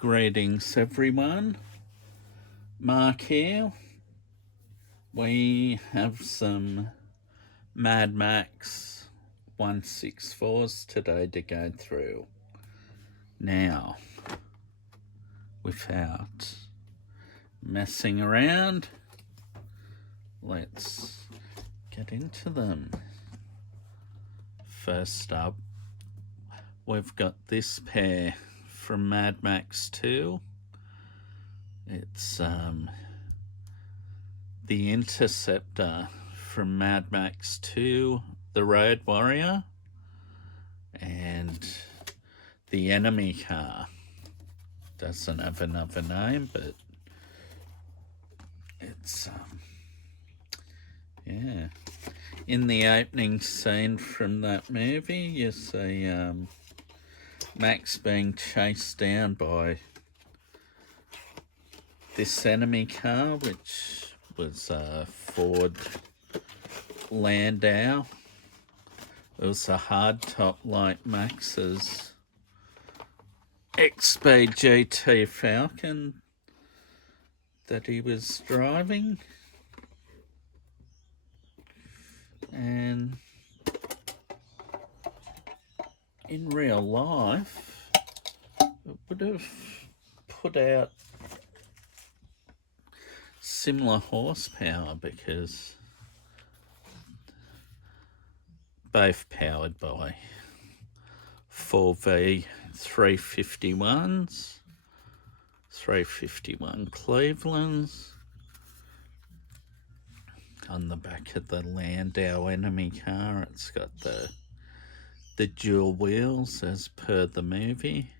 Greetings everyone, Mark here. We have some Mad Max 164s today to go through. Now, without messing around, let's get into them. First up, we've got this pair from Mad Max 2. It's the Interceptor from Mad Max 2, the Road Warrior, and the enemy car. Doesn't have another name, but it's yeah. In the opening scene from that movie, you see Max being chased down by this enemy car, which was a Ford Landau. It was a hardtop like Max's XB GT Falcon that he was driving. And in real life, it would have put out similar horsepower because both powered by 4V 351s, 351 Clevelands. On the back of the Landau enemy car, it's got the dual wheels as per the movie.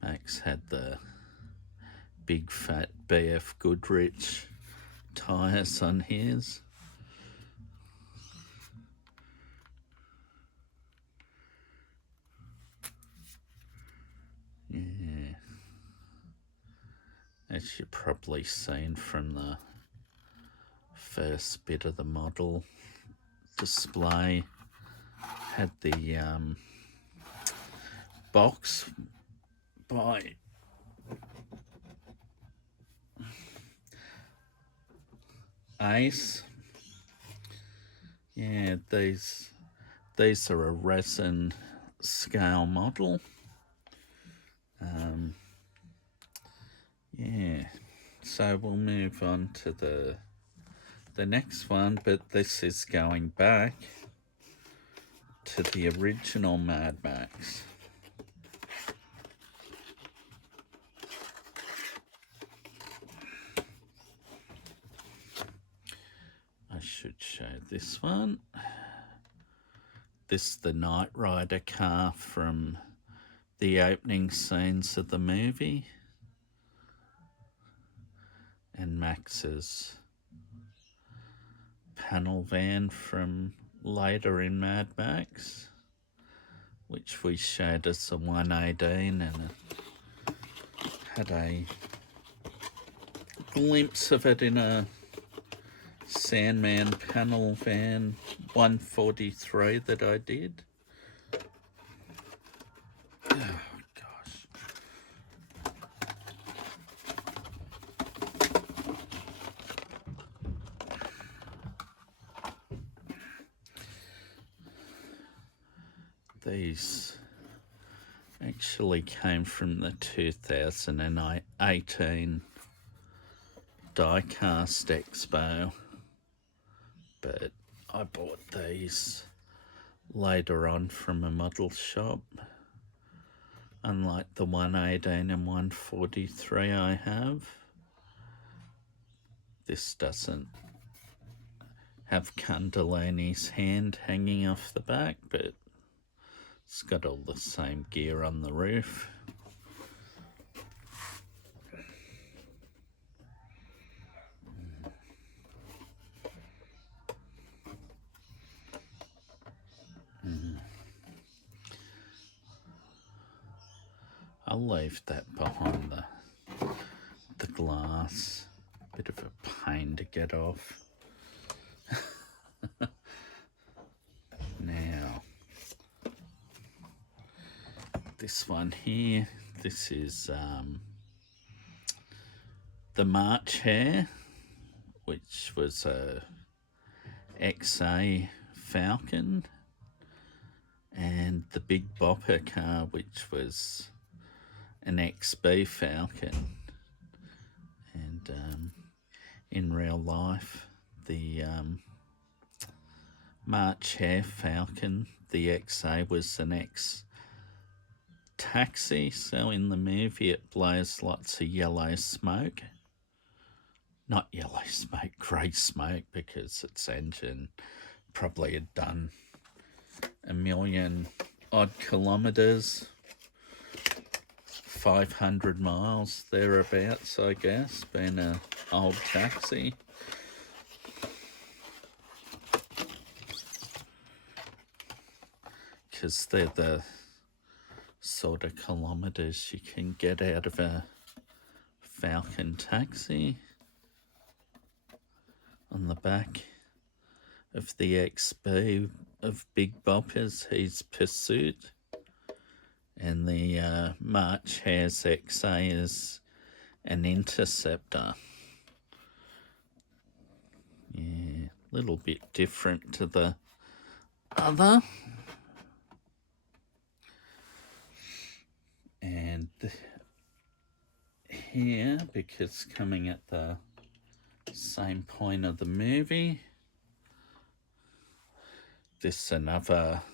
Max had the big fat BF Goodrich tyres on his. Yeah. As you've probably seen from the first bit of the model display, had the box by Ace. Yeah, these are a resin scale model. Yeah, so we'll move on to the next one, but this is going back to the original Mad Max. I should show this one. This is the Knight Rider car from the opening scenes of the movie. And Max's panel van from later in Mad Max, which we showed as a 118, and it had a glimpse of it in a Sandman panel van 143 that I did. Oh gosh. These actually came from the 2018 Diecast Expo, but I bought these later on from a model shop. Unlike the 118 and 143 I have, this doesn't have Kundalini's hand hanging off the back, but it's got all the same gear on the roof. I'll leave that behind the glass. Bit of a pain to get off. Now, this one here, this is the March Hare, which was a XA Falcon, and the Big Bopper car, which was an XB Falcon. And in real life, the March Hare Falcon, the XA, was an taxi, so in the movie it blows lots of yellow smoke. Not yellow smoke, grey smoke, because its engine probably had done 1,000,000 odd kilometres, 500 miles thereabouts, I guess, being an old taxi. Because they're the sort of kilometres you can get out of a Falcon taxi. On the back of the XB of Big Boppers, he's Pursuit, and the March Hare's XA is an Interceptor. Yeah, a little bit different to the other. And here, because coming at the same point of the movie, this is another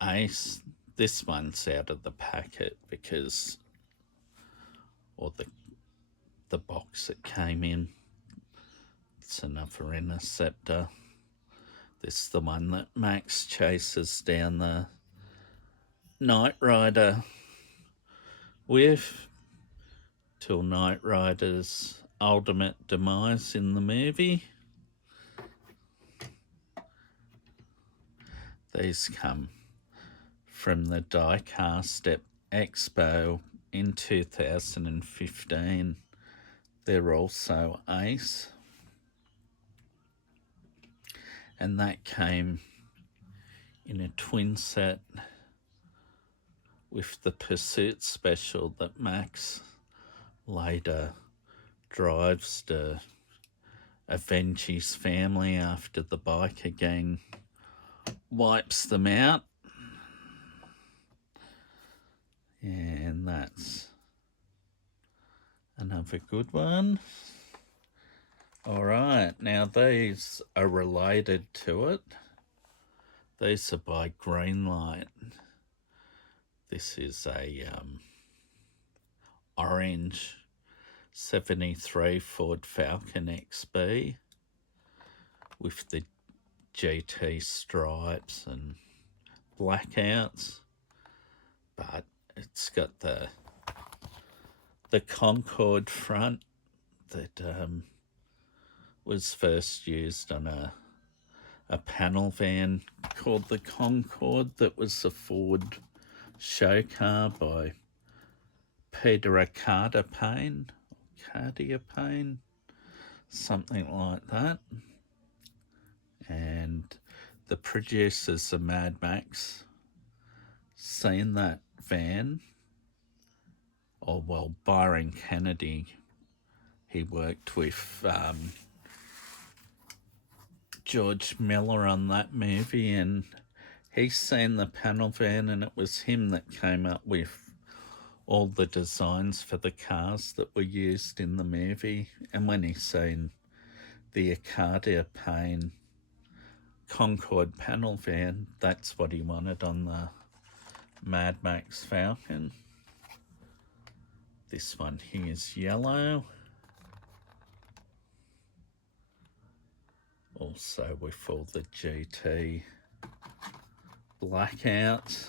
Ace. This one's out of the packet because, or the box it came in. It's another Interceptor. This is the one that Max chases down the Knight Rider with, till Knight Rider's ultimate demise in the movie. These come from the Diecast Expo in 2015. They're also Ace. And that came in a twin set with the Pursuit special that Max later drives to avenge his family after the biker gang wipes them out. And that's another good one. Alright, now these are related to it. These are by Greenlight. This is a orange 73 Ford Falcon XB with the GT stripes and blackouts, but it's got the Concorde front that was first used on a panel van called the Concorde, that was a Ford show car by Peter Cardia Payne, something like that. And the producers of Mad Max seen that van, or well, Byron Kennedy, he worked with George Miller on that movie, and he's seen the panel van, and it was him that came up with all the designs for the cars that were used in the movie. And when he seen the Cardia Payne Concorde panel van, that's what he wanted on the Mad Max Falcon. This one here is yellow. Also with all the GT blackouts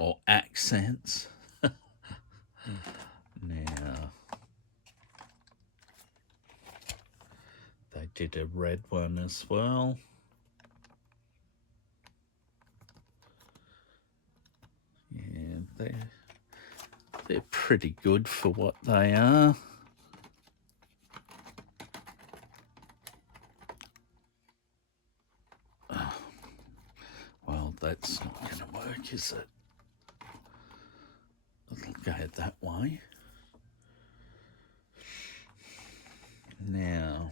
or accents. Now, they did a red one as well. Yeah, they're pretty good for what they are. Well, that's not going to work. work, is it? It'll go that way. Now,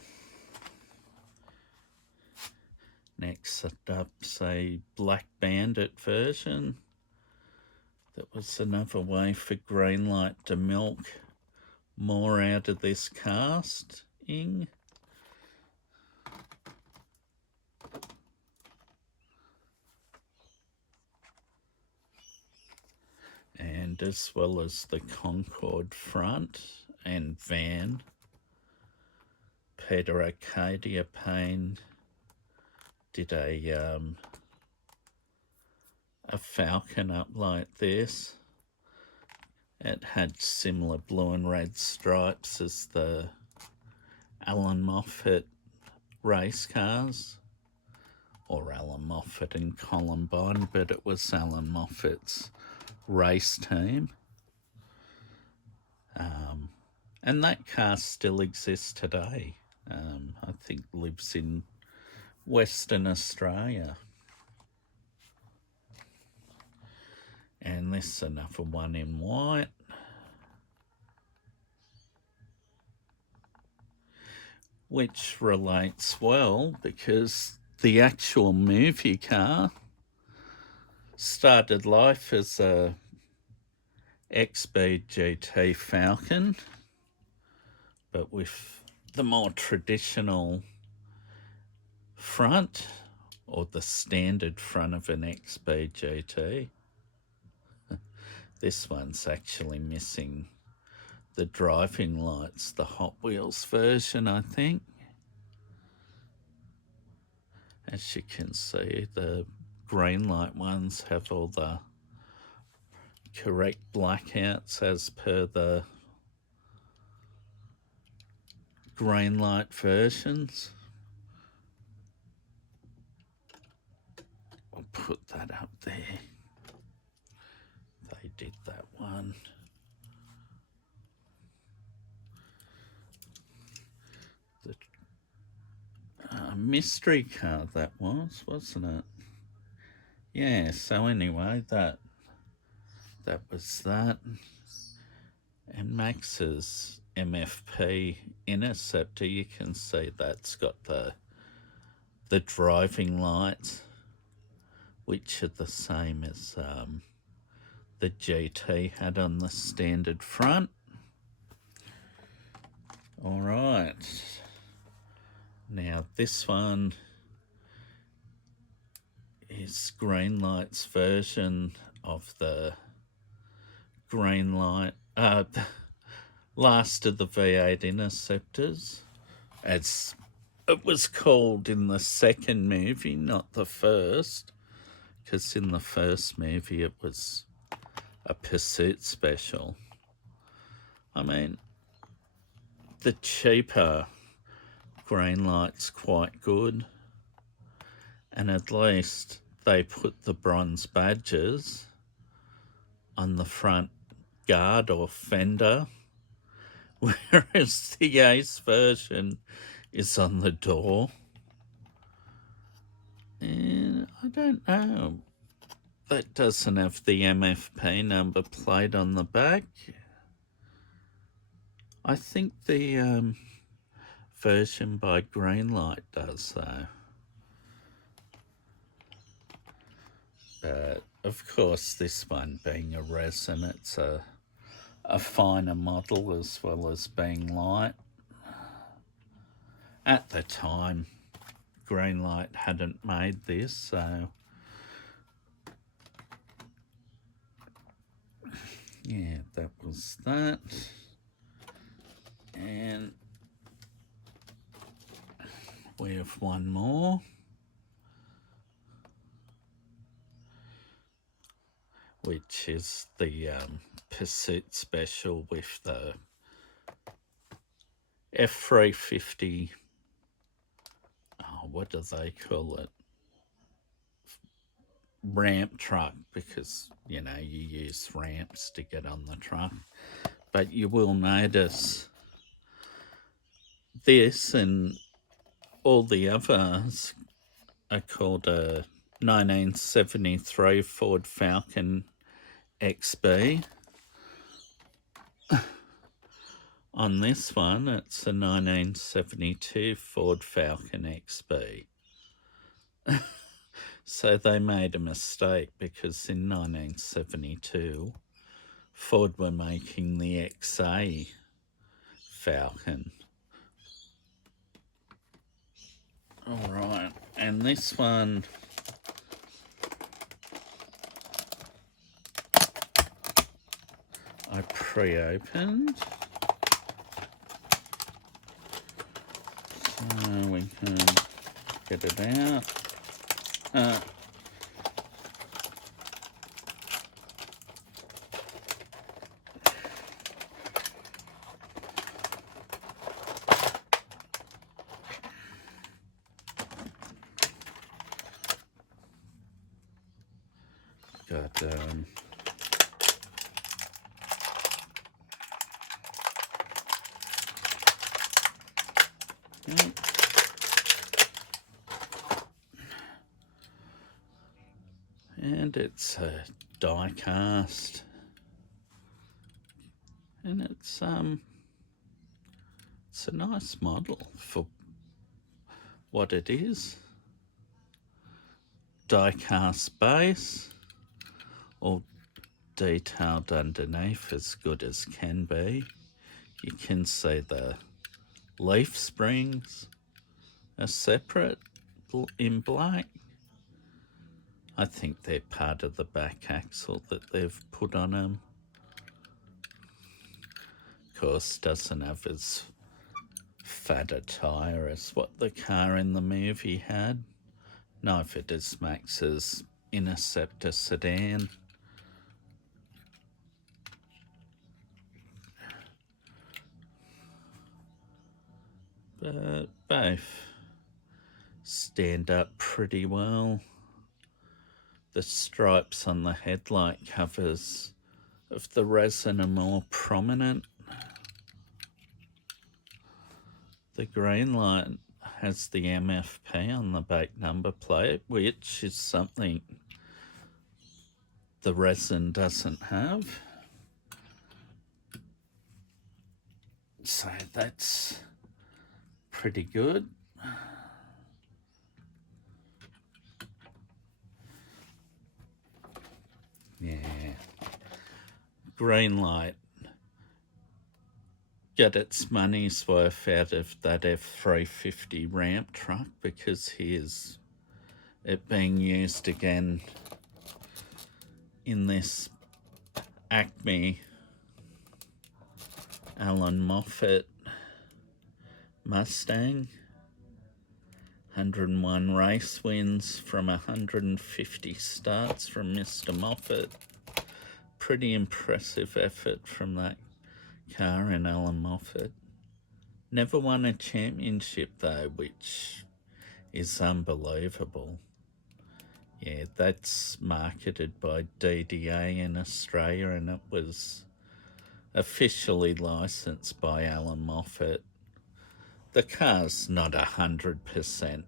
next up's a Black Bandit version. That was another way for Greenlight to milk more out of this casting. And as well as the Concorde front and van, Peter Arcadia Payne did a Falcon up like this. It had similar blue and red stripes as the Alan Moffat race cars, or Alan Moffat and Columbine, but it was Alan Moffat's race team. And that car still exists today. I think lives in Western Australia. And this is another one in white. Which relates well because the actual movie car started life as a XB GT Falcon, but with the more traditional front, or the standard front of an XB GT. This one's actually missing the driving lights, the Hot Wheels version, I think. As you can see, the Greenlight ones have all the correct blackouts as per the Greenlight versions. I'll put that up there. They did that one. The mystery car that was, wasn't it? Yeah, so anyway, that was that. And Max's MFP Interceptor, you can see that's got the driving lights, which are the same as the GT had on the standard front. All right. Now this one is Greenlight's version of the Greenlight, last of the V8 Interceptors, as it was called in the second movie, not the first, because in the first movie it was a Pursuit Special. I mean, the cheaper Greenlight's quite good, and at least they put the bronze badges on the front guard or fender, whereas the Ace version is on the door. And I don't know, that doesn't have the MFP number plate on the back. I think the version by Greenlight does though. But of course, this one being a Resin, it's a finer model as well as being light. At the time, Greenlight hadn't made this, so yeah, that was that. And we have one more, which is the Pursuit Special with the F350, what do they call it? Ramp truck, because, you know, you use ramps to get on the truck. But you will notice this and all the others are called a 1973 Ford Falcon XB. On this one, it's a 1972 Ford Falcon XB. So they made a mistake because in 1972, Ford were making the XA Falcon. All right, and this one, I pre-opened. So we can get it out. Got and it's a diecast, and it's a nice model for what it is. Diecast base, all detailed underneath as good as can be. You can see the leaf springs are separate in black. I think they're part of the back axle that they've put on them. Of course, doesn't have as fat a tyre as what the car in the movie had. Neither does Max's Interceptor sedan. But both stand up pretty well. The stripes on the headlight covers of the resin are more prominent. The Greenlight has the MFP on the back number plate, which is something the resin doesn't have. So that's pretty good. Yeah. Greenlight get its money's worth out of that F350 ramp truck because here's it being used again in this Acme Alan Moffat Mustang. 101 race wins from 150 starts from Mr. Moffat. Pretty impressive effort from that car in Alan Moffat. Never won a championship though, which is unbelievable. Yeah, that's marketed by DDA in Australia and it was officially licensed by Alan Moffat. The car's not 100%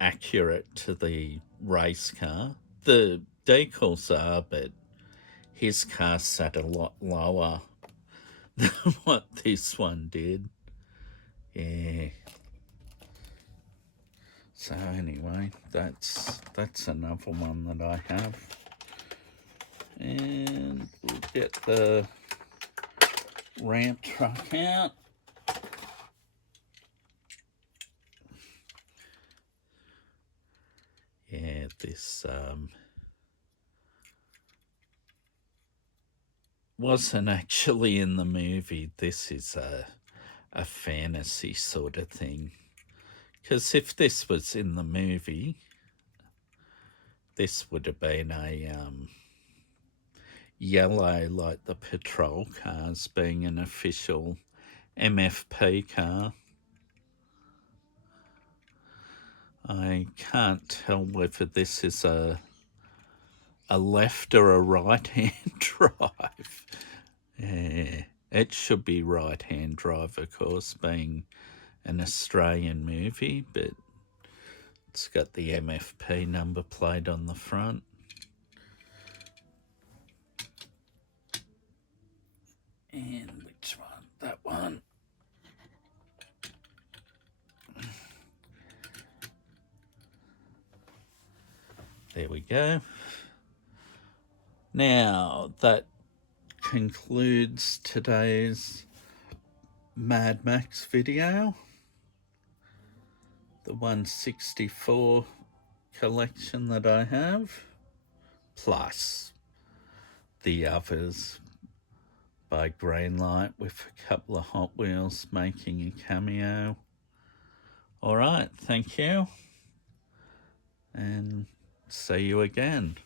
accurate to the race car. The decals are, but his car sat a lot lower than what this one did. Yeah. So anyway, that's another one that I have. And we'll get the ramp truck out. Yeah, this wasn't actually in the movie. This is a fantasy sort of thing. Because if this was in the movie, this would have been a yellow, like the patrol cars, being an official MFP car. I can't tell whether this is a left or a right-hand drive. Yeah, it should be right-hand drive, of course, being an Australian movie, but It's got the MFP number plate on the front. And which one? That one. There we go. Now, that concludes today's Mad Max video. The 164 collection that I have, plus the others by Greenlight with a couple of Hot Wheels making a cameo. All right, thank you, and see you again.